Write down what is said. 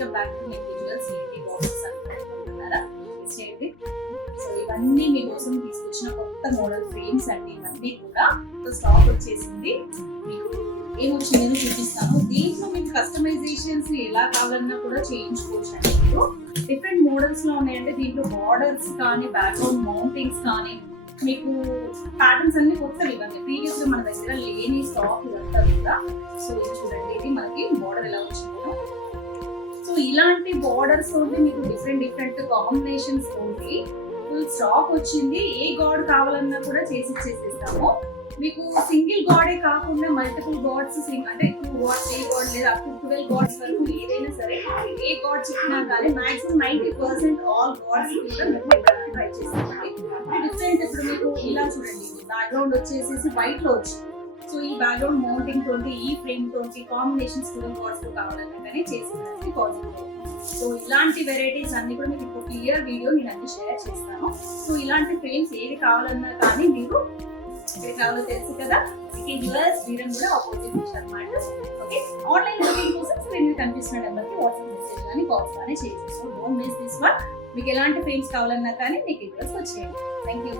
White black individuals ఏంటి boxes అనుకుంటున్నారా? చేయండి. సో ఇవన్నీ మీకోసం తీసుకొచ్చిన కొత్త మోడల్ ఫ్రేమ్స్ అండి. ఇవన్నీ కూడా స్టాక్ వచ్చేసింది. మీకు ఏమొచ్చిందని చూపిస్తాను. దీంట్లో మీకు కస్టమైజేషన్స్ ఎలా కావాలన్నా కూడా చేయించుకోవచ్చు అండి. మీరు డిఫరెంట్ మోడల్స్ లో ఉన్నాయంటే దీంట్లో బార్డర్స్ కానీ బ్యాక్గ్రౌండ్ మౌంటింగ్స్ కానీ మీకు ప్యాటర్న్స్ అన్ని కొత్తవి ఇవన్నీ ప్రీవియస్ గా మన దగ్గర లేని స్టాక్ ఇదంతా కూడా. సో ఇది చూడండి, ఇది మనకి బార్డర్ ఎలా వచ్చిందో. సో ఇలాంటి బార్డర్స్ తోటి మీకు డిఫరెంట్ కాంబినేషన్స్ తోటి ఫుల్ స్టాక్ వచ్చింది. ఏ గాడ్ కావాలన్నా కూడా చేసి ఇచ్చేసేస్తాము. మీకు సింగిల్ గాడే కాకుండా మల్టిపుల్ గాడ్స్ అంటే 2 గాడ్స్, 8 గాడ్ లేదా అప్ టు 12 గాడ్స్ వరకు ఏదైనా సరే ఏ గాడ్ చెప్పినా కానీ మాక్సిమం 90% ఆల్ గాడ్స్ కూడా మేము ట్రై చేస్తామండి. డిఫరెంట్ ఇప్పుడు మీకు ఇలా చూడండి, బ్యాక్గ్రౌండ్ వచ్చేసి వైట్ లో వచ్చింది. సో ఈ బ్యాక్గ్రౌండ్ మౌంటింగ్ తోటి ఈ ఫ్రేమ్ తోటి కాంబినేషన్స్ 2 గాడ్స్ తో కావాలన్నా కానీ చేసేదానికి పాసిబుల్. సో ఇలాంటి వెరైటీస్ అన్ని కూడా మీకు ఒక క్లియర్ వీడియో నేను అన్ని షేర్ చేస్తాను. సో ఇలాంటి ఫ్రేమ్స్ ఏది కావాలన్నా కానీ మీరు ఎక్కడ కావాలో తెలుసు కదా, యూఎస్ వీరం కూడా ఆపోజిట్ అనమాట. ఓకే, ఆన్లైన్ బుకింగ్ కోసం స్క్రీన్ మీద కనిపిస్తున్న నెంబర్కి వాట్సాప్ మెసేజ్ కానీ కాల్స్ కానీ చేయొచ్చు. So don't miss this one. మీకు ఎలాంటి ఫ్రేమ్స్ కావాలన్నా కానీ మీకు యూఎస్ వచ్చేయండి. Thank you.